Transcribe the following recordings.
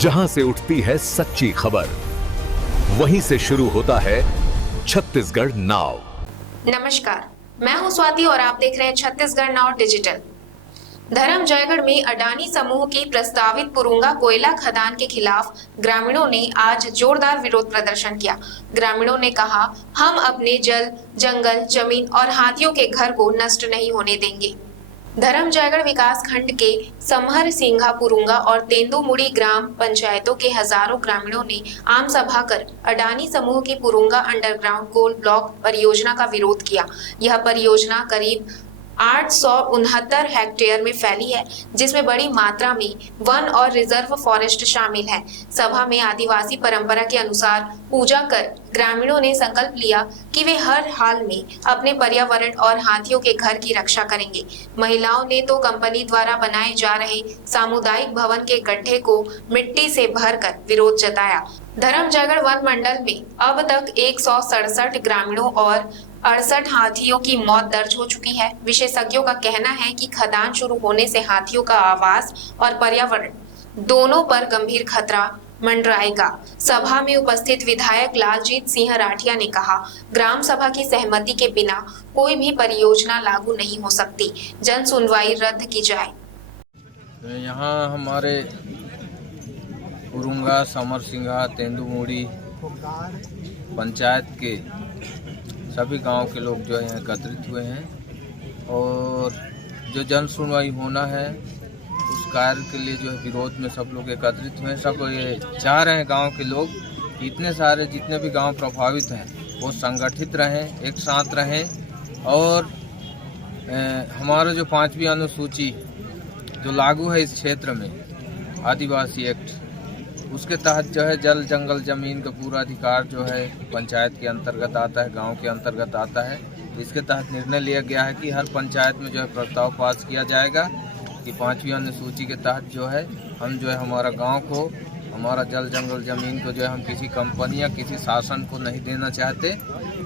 जहां से उठती है सच्ची खबर, वहीं से शुरू होता है छत्तीसगढ़ नाउ। नमस्कार, मैं हूं स्वाति और आप देख रहे हैं छत्तीसगढ़ नाउ डिजिटल। धर्म जयगढ़ में अडानी समूह की प्रस्तावित पुरुंगा कोयला खदान के खिलाफ ग्रामीणों ने आज जोरदार विरोध प्रदर्शन किया। ग्रामीणों ने कहा, हम अपने जल, जंगल, जमीन और हाथियों के घर को नष्ट नहीं होने देंगे। धर्म जयगढ़ विकास खंड के समहर, सिंघा, पुरुंगा और तेंदुमुड़ी ग्राम पंचायतों के हजारों ग्रामीणों ने आम सभा कर अडानी समूह की पुरुंगा अंडरग्राउंड कोल ब्लॉक परियोजना का विरोध किया। यह परियोजना करीब 869 हेक्टेयर में फैली है, जिसमें बड़ी मात्रा में वन और रिजर्व फॉरेस्ट शामिल है। सभा में आदिवासी परंपरा के अनुसार पूजा कर ग्रामीणों ने संकल्प लिया कि वे हर हाल में अपने पर्यावरण और हाथियों के घर की रक्षा करेंगे। महिलाओं ने तो कंपनी द्वारा बनाए जा रहे सामुदायिक भवन के गड्ढे को मिट्टी से भरकर विरोध जताया। धर्म जयगढ़ वन मंडल में अब तक 167 ग्रामीणों और 68 हाथियों की मौत दर्ज हो चुकी है। विशेषज्ञों का कहना है कि खदान शुरू होने से हाथियों का आवास और पर्यावरण दोनों पर गंभीर खतरा मंडराएगा। सभा में उपस्थित विधायक लालजीत सिंह राठिया ने कहा, ग्राम सभा की सहमति के बिना कोई भी परियोजना लागू नहीं हो सकती। जन सुनवाई रद्द की जाए। तो यहाँ हमारे पुरुंगा, समर, सिंघा, तेंदुमुड़ी पंचायत के सभी गांव के लोग जो है एकत्रित हुए हैं और जो जन सुनवाई होना है उस कार्य के लिए जो है विरोध में सब लोग एकत्रित हुए हैं। सब ये चाह रहे हैं गांव के लोग कि इतने सारे जितने भी गांव प्रभावित हैं वो संगठित रहें, एक साथ रहें और हमारा जो 5वीं अनुसूची जो लागू है इस क्षेत्र में, आदिवासी एक्ट, उसके तहत जो है जल, जंगल, जमीन का पूरा अधिकार जो है पंचायत के अंतर्गत आता है, गांव के अंतर्गत आता है। इसके तहत निर्णय लिया गया है कि हर पंचायत में जो है प्रस्ताव पास किया जाएगा कि 5वीं अनुसूची के तहत जो है हम जो है हमारा गांव को, हमारा जल, जंगल, जमीन को जो है हम किसी कंपनी या किसी शासन को नहीं देना चाहते।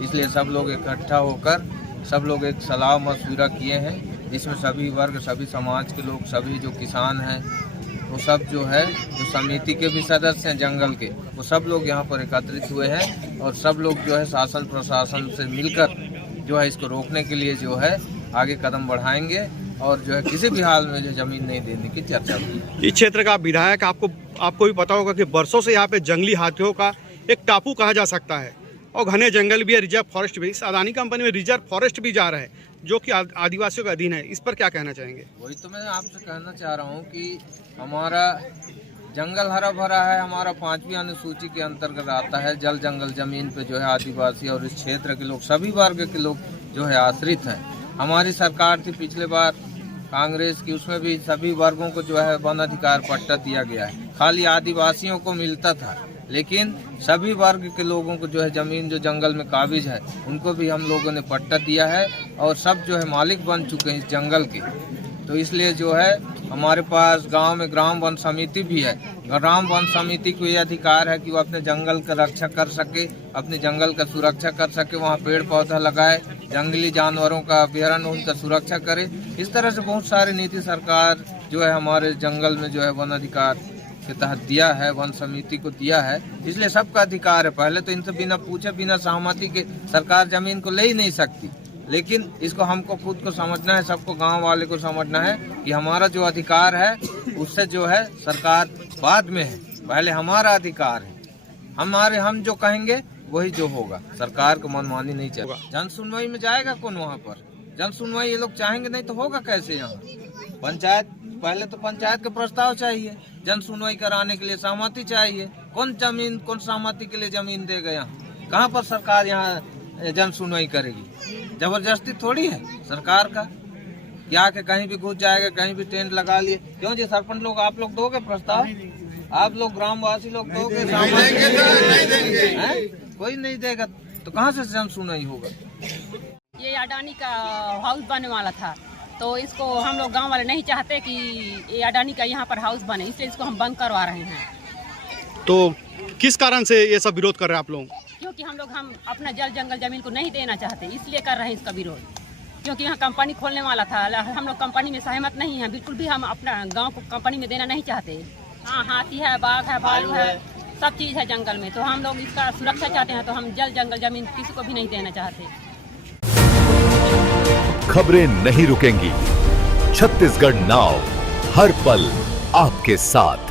इसलिए सब लोग इकट्ठा होकर सब लोग एक सलाह मशविरा किए हैं, जिसमें सभी वर्ग, सभी समाज के लोग, सभी जो किसान हैं वो सब जो है, जो समिति के भी सदस्य हैं जंगल के, वो सब लोग यहाँ पर एकत्रित हुए हैं और सब लोग जो है शासन प्रशासन से मिलकर जो है इसको रोकने के लिए जो है आगे कदम बढ़ाएंगे और जो है किसी भी हाल में जो जमीन नहीं देने की चर्चा हुई। इस क्षेत्र का विधायक, आपको भी पता होगा कि बरसों से यहाँ पे जंगली हाथियों का एक टापू कहा जा सकता है और घने जंगल भी है, रिजर्व फॉरेस्ट भी। इस अडानी कंपनी में रिजर्व फॉरेस्ट भी जा रहा है जो कि आदिवासियों का अधीन है। इस पर क्या कहना चाहेंगे? वही तो मैं आपसे कहना चाह रहा हूँ कि हमारा जंगल हरा भरा है, हमारा 5वीं अनुसूची के अंतर्गत आता है। जल, जंगल, जमीन पे जो है आदिवासी और इस क्षेत्र के लोग, सभी वर्ग के लोग जो है आश्रित हैं। हमारी सरकार थी पिछले बार कांग्रेस की, उसमें भी सभी वर्गों को जो है वन अधिकार पट्टा दिया गया है। खाली आदिवासियों को मिलता था, लेकिन सभी वर्ग के लोगों को जो है जमीन जो जंगल में काबिज है उनको भी हम लोगों ने पट्टा दिया है और सब जो है मालिक बन चुके हैं इस जंगल के। तो इसलिए जो है हमारे पास गांव में ग्राम वन समिति भी है। ग्राम वन समिति को ये अधिकार है कि वो अपने जंगल का रक्षा कर सके, अपने जंगल का सुरक्षा कर सके, वहाँ पेड़ पौधा लगाए, जंगली जानवरों का अभ्यारण्य उनका सुरक्षा करे। इस तरह से बहुत सारी नीति सरकार जो है हमारे जंगल में जो है वन अधिकार के तहत दिया है, वन समिति को दिया है। इसलिए सबका अधिकार है। पहले तो इनसे बिना पूछे, बिना सहमति के सरकार जमीन को ले ही नहीं सकती, लेकिन इसको हमको खुद को समझना है, सबको गांव वाले को समझना है कि हमारा जो अधिकार है उससे जो है सरकार बाद में है, पहले हमारा अधिकार है। हम जो कहेंगे वही जो होगा, सरकार को मनमानी नहीं चाहिए। जन सुनवाई में जाएगा कौन वहाँ पर? जन सुनवाई ये लोग चाहेंगे नहीं तो होगा कैसे? यहाँ पंचायत, पहले तो पंचायत का प्रस्ताव चाहिए, जन सुनवाई कराने के लिए सहमति चाहिए। कौन सहमति के लिए जमीन देगा? यहाँ कहाँ पर सरकार यहाँ जन सुनवाई करेगी? जबरदस्ती थोड़ी है सरकार का कि आके कहीं भी घुस जाएगा, कहीं भी टेंट लगा लिए। क्यों जी सरपंच लोग, आप लोग दोगे प्रस्ताव? आप लोग ग्रामवासी लोग दोगे? कोई नहीं देगा तो कहाँ से जन सुनवाई होगा? ये अडानी का हाउस बनने वाला था, तो इसको हम लोग गांव वाले नहीं चाहते कि ये अडानी का यहाँ पर हाउस बने, इसलिए इसको हम बंद करवा रहे हैं। तो किस कारण से ये सब विरोध कर रहे हैं आप लोग? क्योंकि हम अपना जल, जंगल, जमीन को नहीं देना चाहते, इसलिए कर रहे हैं इसका विरोध। क्योंकि यहाँ कंपनी खोलने वाला था, हम लोग कंपनी में सहमत नहीं है, बिल्कुल भी हम अपना गांव को कंपनी में देना नहीं चाहते। हाँ, हाथी है, बाघ है, भालू है, सब चीज़ है जंगल में। तो हम लोग इसका सुरक्षा चाहते हैं, तो हम जल जंगल जमीन किसी को भी नहीं देना चाहते। खबरें नहीं रुकेंगी। छत्तीसगढ़ नाउ हर पल आपके साथ।